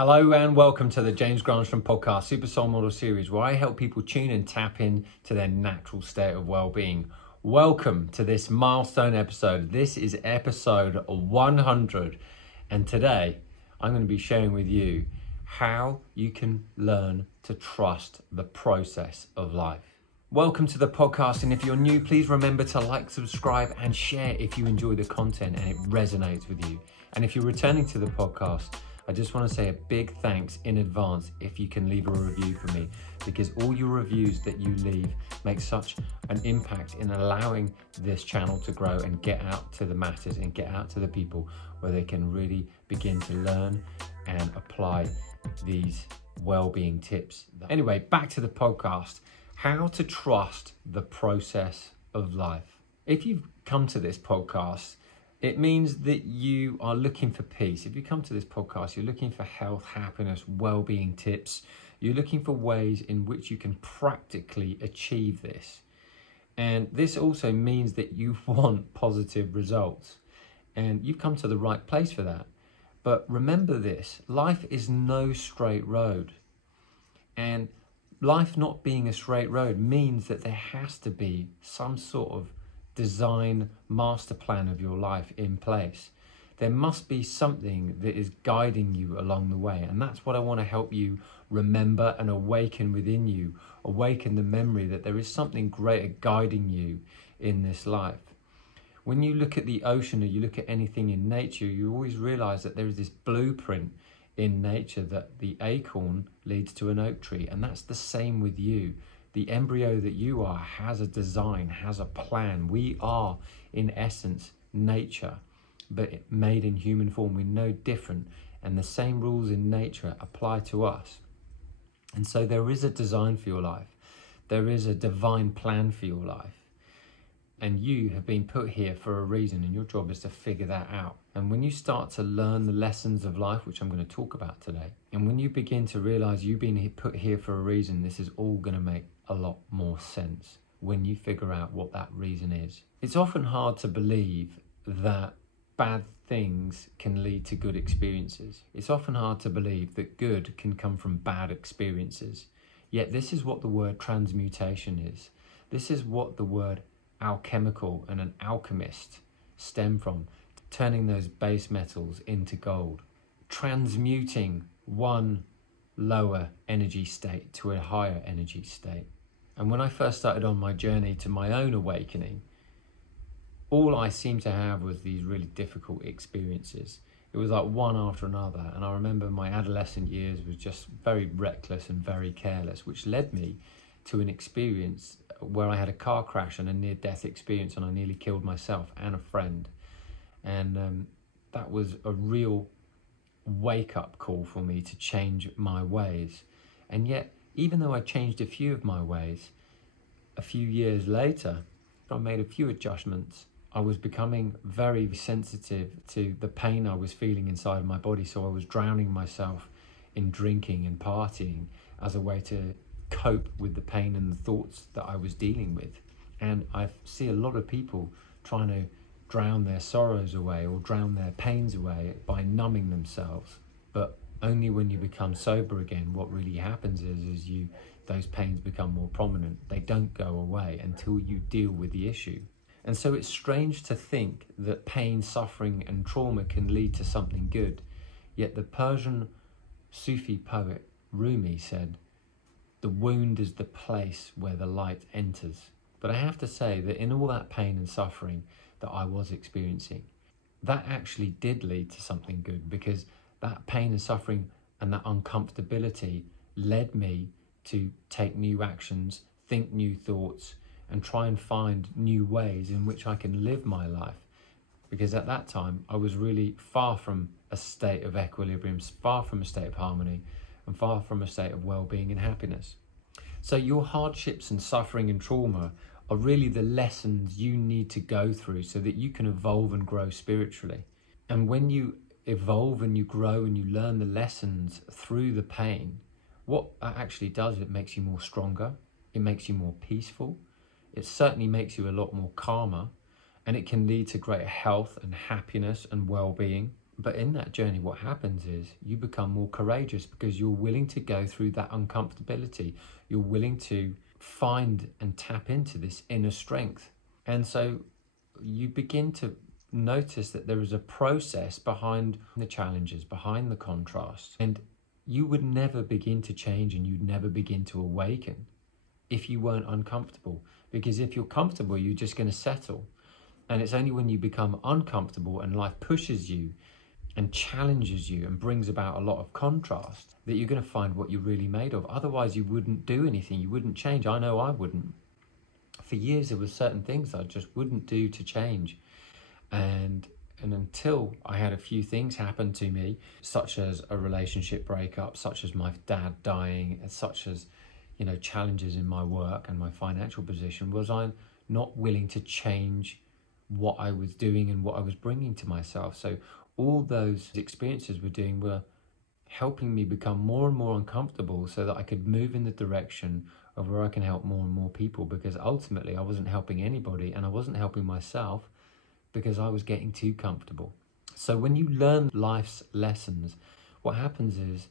Hello and welcome to the James Granström podcast, Super Soul Model series, where I help people tune and tap in to their natural state of well-being. Welcome to this milestone episode. This is episode 100, and today I'm going to be sharing with you how you can learn to trust the process of life. Welcome to the podcast, and if you're new, please remember to like, subscribe and share if you enjoy the content and it resonates with you. And if you're returning to the podcast, I just want to say a big thanks in advance if you can leave a review for me, because all your reviews that you leave make such an impact in allowing this channel to grow and get out to the masses and get out to the people where they can really begin to learn and apply these well-being tips. Anyway, back to the podcast. How to trust the process of life. If you've come to this podcast, it means that you are looking for peace. If you come to this podcast, you're looking for health, happiness, well-being tips. You're looking for ways in which you can practically achieve this. And this also means that you want positive results. And you've come to the right place for that. But remember this, life is no straight road. And life not being a straight road means that there has to be some sort of design master plan of your life in place. There must be something that is guiding you along the way, and that's what I want to help you remember and awaken within you. Awaken the memory that there is something greater guiding you in this life. When you look at the ocean or you look at anything in nature, you always realize that there is this blueprint in nature, that the acorn leads to an oak tree, and that's the same with you. The embryo that you are has a design, has a plan. We are, in essence, nature, but made in human form. We're no different, and the same rules in nature apply to us. And so there is a design for your life. There is a divine plan for your life. And you have been put here for a reason, and your job is to figure that out. And when you start to learn the lessons of life, which I'm going to talk about today, and when you begin to realize you've been put here for a reason, this is all going to make a lot more sense when you figure out what that reason is. It's often hard to believe that bad things can lead to good experiences. It's often hard to believe that good can come from bad experiences. Yet this is what the word transmutation is. This is what the word alchemical and an alchemist stem from, turning those base metals into gold, transmuting one lower energy state to a higher energy state. And when I first started on my journey to my own awakening, all I seemed to have was these really difficult experiences. It was like one after another. And I remember my adolescent years was just very reckless and very careless, which led me to an experience where I had a car crash and a near-death experience, and I nearly killed myself and a friend. And that was a real wake-up call for me to change my ways. And yet, even though I changed a few of my ways, a few years later, I made a few adjustments. I was becoming very sensitive to the pain I was feeling inside my body, so I was drowning myself in drinking and partying as a way to cope with the pain and the thoughts that I was dealing with. And I see a lot of people trying to drown their sorrows away or drown their pains away by numbing themselves. But only when you become sober again, what really happens is those pains become more prominent. They don't go away until you deal with the issue. And so it's strange to think that pain, suffering and trauma can lead to something good. Yet the Persian Sufi poet Rumi said, "The wound is the place where the light enters." But I have to say that in all that pain and suffering that I was experiencing, that actually did lead to something good, because that pain and suffering and that uncomfortability led me to take new actions, think new thoughts, and try and find new ways in which I can live my life. Because at that time, I was really far from a state of equilibrium, far from a state of harmony, and far from a state of well-being and happiness. So your hardships and suffering and trauma are really the lessons you need to go through so that you can evolve and grow spiritually. And when you evolve and you grow and you learn the lessons through the pain, what that actually does, it makes you more stronger, it makes you more peaceful, it certainly makes you a lot more calmer, and it can lead to greater health and happiness and well-being. But in that journey, what happens is you become more courageous because you're willing to go through that uncomfortability. You're willing to find and tap into this inner strength. And so you begin to notice that there is a process behind the challenges, behind the contrast. And you would never begin to change and you'd never begin to awaken if you weren't uncomfortable. Because if you're comfortable, you're just going to settle. And it's only when you become uncomfortable and life pushes you and challenges you and brings about a lot of contrast that you're going to find what you're really made of. Otherwise, you wouldn't do anything. You wouldn't change. I know I wouldn't. For years, there were certain things I just wouldn't do to change. And until I had a few things happen to me, such as a relationship breakup, such as my dad dying, and such as, challenges in my work and my financial position, was I not willing to change what I was doing and what I was bringing to myself. So all those experiences were helping me become more and more uncomfortable so that I could move in the direction of where I can help more and more people, because ultimately I wasn't helping anybody and I wasn't helping myself because I was getting too comfortable. So when you learn life's lessons, what happens is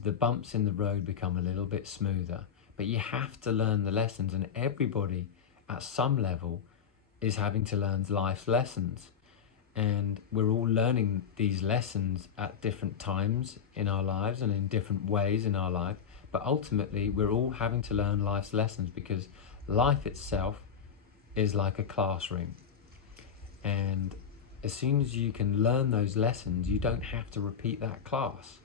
the bumps in the road become a little bit smoother, but you have to learn the lessons, and everybody at some level is having to learn life's lessons. And we're all learning these lessons at different times in our lives and in different ways in our life. But ultimately, we're all having to learn life's lessons, because life itself is like a classroom. And as soon as you can learn those lessons, you don't have to repeat that class.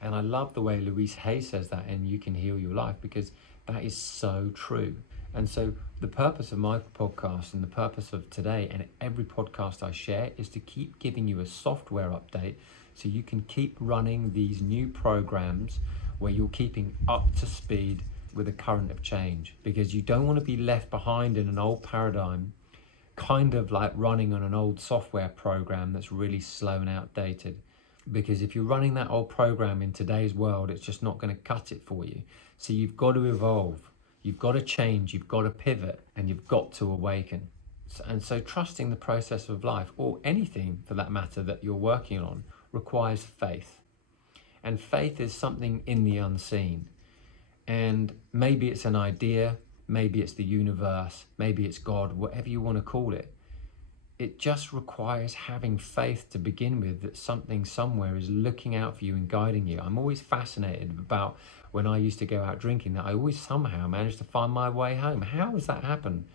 And I love the way Louise Hay says that in You Can Heal Your Life, because that is so true. And so the purpose of my podcast and the purpose of today and every podcast I share is to keep giving you a software update so you can keep running these new programs where you're keeping up to speed with the current of change, because you don't want to be left behind in an old paradigm, kind of like running on an old software program that's really slow and outdated. Because if you're running that old program in today's world, it's just not going to cut it for you. So you've got to evolve. You've got to change, you've got to pivot, and you've got to awaken. And so trusting the process of life, or anything for that matter that you're working on, requires faith. And faith is something in the unseen. And maybe it's an idea, maybe it's the universe, maybe it's God, whatever you want to call it. It just requires having faith to begin with, that something somewhere is looking out for you and guiding you. I'm always fascinated about when I used to go out drinking, that I always somehow managed to find my way home. How does that happen?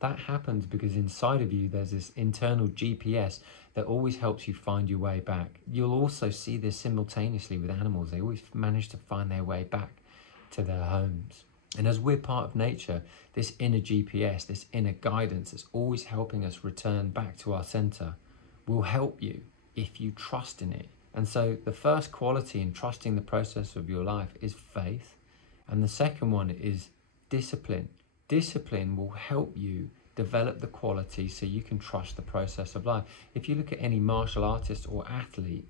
That happens because inside of you there's this internal GPS that always helps you find your way back. You'll also see this simultaneously with animals. They always manage to find their way back to their homes. And as we're part of nature, this inner GPS, this inner guidance that's always helping us return back to our center, will help you if you trust in it. And so the first quality in trusting the process of your life is faith. And the second one is discipline. Discipline will help you develop the quality so you can trust the process of life. If you look at any martial artist or athlete,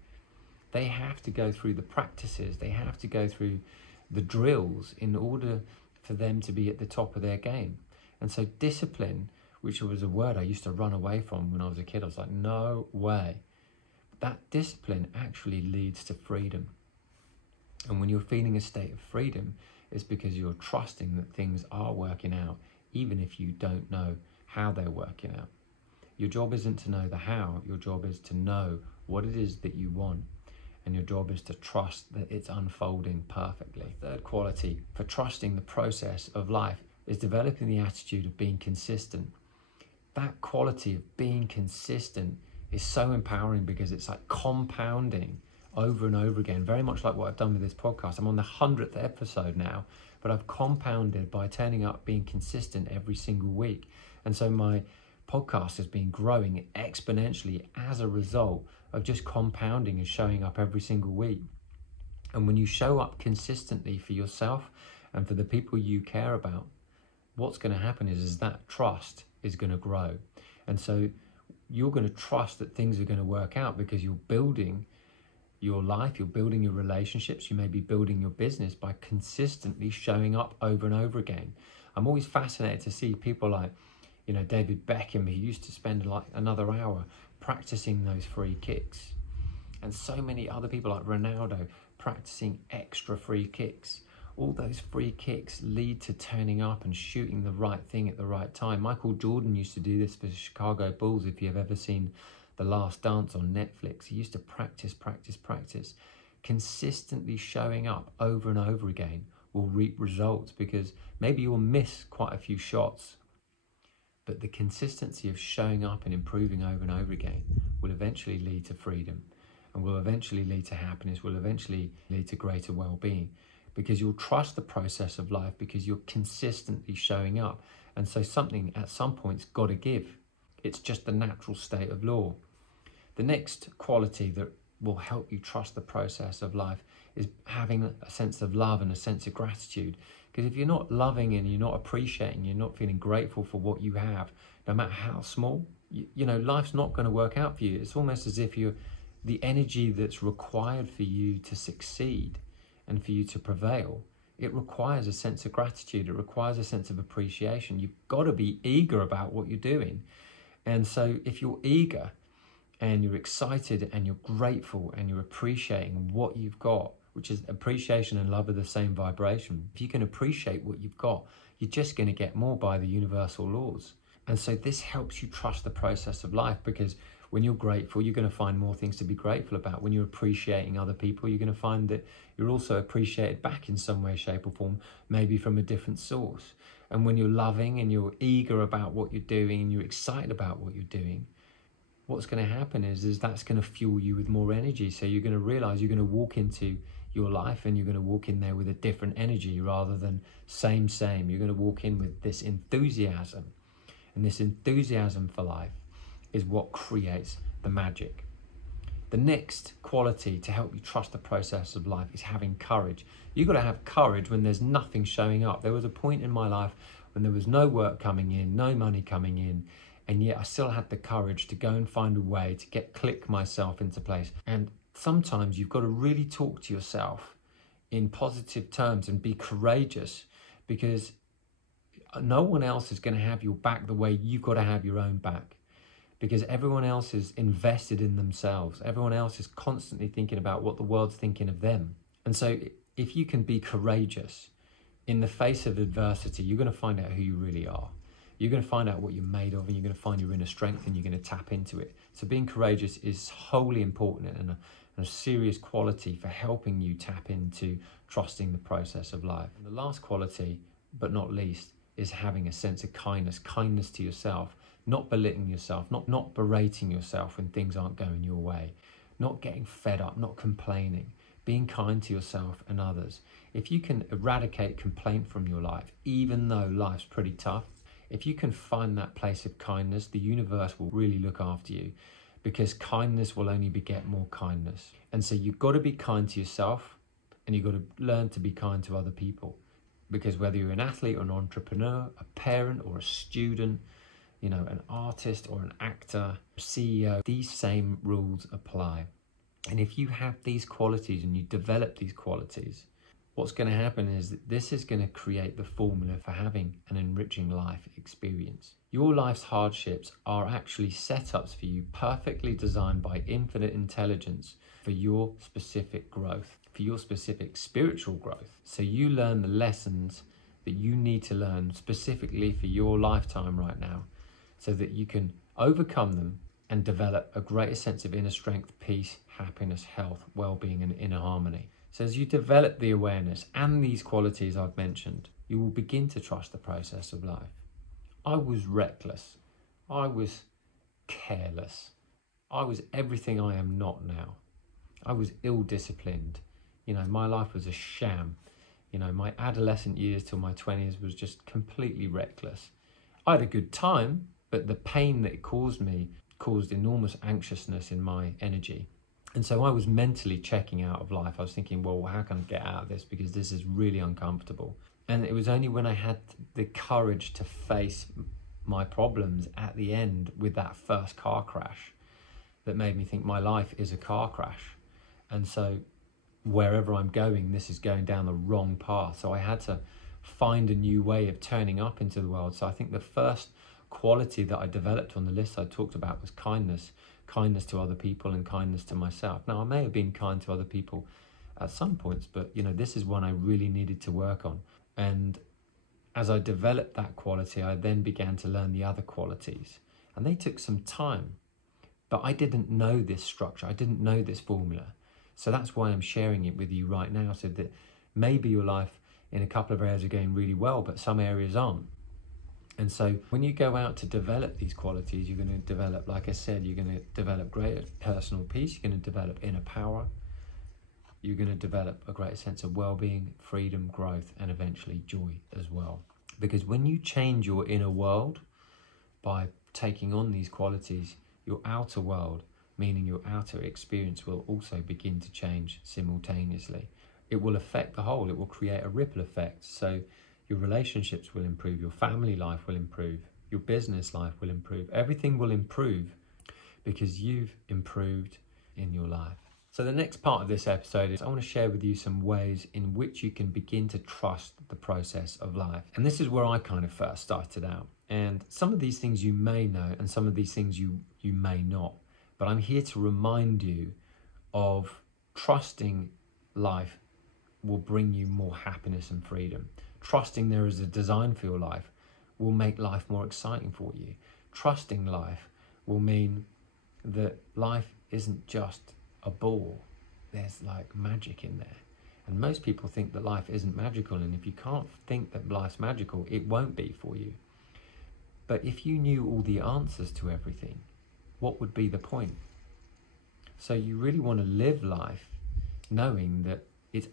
they have to go through the practices, they have to go through the drills in order for them to be at the top of their game. And so discipline, which was a word I used to run away from when I was a kid, I was like, no way. That discipline actually leads to freedom. And when you're feeling a state of freedom, it's because you're trusting that things are working out, even if you don't know how they're working out. Your job isn't to know the how, your job is to know what it is that you want. And your job is to trust that it's unfolding perfectly. Third quality for trusting the process of life is developing the attitude of being consistent. That quality of being consistent is so empowering, because it's like compounding over and over again, very much like what I've done with this podcast. I'm on the 100th episode now, but I've compounded by turning up, being consistent every single week. And so my podcast has been growing exponentially as a result of just compounding and showing up every single week. And when you show up consistently for yourself and for the people you care about, what's going to happen is that trust is going to grow. And so you're going to trust that things are going to work out, because you're building your life, you're building your relationships, you may be building your business by consistently showing up over and over again. I'm always fascinated to see people like, David Beckham, who used to spend like another hour practicing those free kicks. And so many other people like Ronaldo practicing extra free kicks. All those free kicks lead to turning up and shooting the right thing at the right time. Michael Jordan used to do this for the Chicago Bulls. If you've ever seen The Last Dance on Netflix, he used to practice, consistently showing up over and over again will reap results, because maybe you'll miss quite a few shots, but the consistency of showing up and improving over and over again will eventually lead to freedom, and will eventually lead to happiness, will eventually lead to greater well-being, because you'll trust the process of life because you're consistently showing up. And so something at some point's got to give. It's just the natural state of law. The next quality that will help you trust the process of life is having a sense of love and a sense of gratitude. Because if you're not loving and you're not appreciating, you're not feeling grateful for what you have, no matter how small, you know, life's not going to work out for you. It's almost as if the energy that's required for you to succeed and for you to prevail, it requires a sense of gratitude. It requires a sense of appreciation. You've got to be eager about what you're doing. And so if you're eager and you're excited and you're grateful and you're appreciating what you've got, which is appreciation and love are the same vibration. If you can appreciate what you've got, you're just going to get more by the universal laws. And so this helps you trust the process of life, because when you're grateful, you're going to find more things to be grateful about. When you're appreciating other people, you're going to find that you're also appreciated back in some way, shape or form, maybe from a different source. And when you're loving and you're eager about what you're doing and you're excited about what you're doing, what's going to happen is that's going to fuel you with more energy. So you're going to realize you're going to walk into your life and you're going to walk in there with a different energy rather than same. You're going to walk in with this enthusiasm. And this enthusiasm for life is what creates the magic. The next quality to help you trust the process of life is having courage. You've got to have courage when there's nothing showing up. There was a point in my life when there was no work coming in, no money coming in, and yet I still had the courage to go and find a way to click myself into place. And sometimes you've got to really talk to yourself in positive terms and be courageous, because no one else is going to have your back the way you've got to have your own back. Because everyone else is invested in themselves. Everyone else is constantly thinking about what the world's thinking of them. And so if you can be courageous in the face of adversity, you're going to find out who you really are. You're going to find out what you're made of, and you're going to find your inner strength, and you're going to tap into it. So being courageous is wholly important and a serious quality for helping you tap into trusting the process of life. And the last quality, but not least, is having a sense of kindness to yourself. Not belittling yourself, not berating yourself when things aren't going your way, not getting fed up, not complaining, being kind to yourself and others. If you can eradicate complaint from your life, even though life's pretty tough, if you can find that place of kindness, the universe will really look after you, because kindness will only beget more kindness. And so you've got to be kind to yourself, and you've got to learn to be kind to other people, because whether you're an athlete or an entrepreneur, a parent or a student, you know, an artist or an actor, CEO, these same rules apply. And if you have these qualities and you develop these qualities, what's going to happen is that this is going to create the formula for having an enriching life experience. Your life's hardships are actually setups for you, perfectly designed by infinite intelligence for your specific growth, for your specific spiritual growth. So you learn the lessons that you need to learn specifically for your lifetime right now, so that you can overcome them and develop a greater sense of inner strength, peace, happiness, health, well-being, and inner harmony. So as you develop the awareness and these qualities I've mentioned, you will begin to trust the process of life. I was reckless. I was careless. I was everything I am not now. I was ill-disciplined. You know, my life was a sham. You know, my adolescent years till my 20s was just completely reckless. I had a good time, but the pain that it caused me caused enormous anxiousness in my energy. And so I was mentally checking out of life. I was thinking, well, how can I get out of this? Because this is really uncomfortable. And it was only when I had the courage to face my problems at the end with that first car crash that made me think my life is a car crash. And so wherever I'm going, this is going down the wrong path. So I had to find a new way of turning up into the world. So I think the first quality that I developed on the list I talked about was kindness. kindness to other people and kindness to myself. Now, I may have been kind to other people at some points, but this is one I really needed to work on. And as I developed that quality, I then began to learn the other qualities, and they took some time. But I didn't know this structure. I didn't know this formula. So that's why I'm sharing it with you right now, so that maybe your life in a couple of areas are going really well, but some areas aren't. And so when you go out to develop these qualities, you're going to develop, like I said, you're going to develop greater personal peace. You're going to develop inner power. You're going to develop a greater sense of well-being, freedom, growth, and eventually joy as well. Because when you change your inner world by taking on these qualities, your outer world, meaning your outer experience, will also begin to change simultaneously. It will affect the whole. It will create a ripple effect. So your relationships will improve, your family life will improve, your business life will improve. Everything will improve because you've improved in your life. So the next part of this episode is I want to share with you some ways in which you can begin to trust the process of life. And this is where I kind of first started out. And some of these things you may know, and some of these things you may not. But I'm here to remind you of trusting life will bring you more happiness and freedom. Trusting there is a design for your life will make life more exciting for you. Trusting life will mean that life isn't just a ball. There's like magic in there. And most people think that life isn't magical, and if you can't think that life's magical, it won't be for you. But if you knew all the answers to everything, what would be the point? So you really want to live life knowing that it's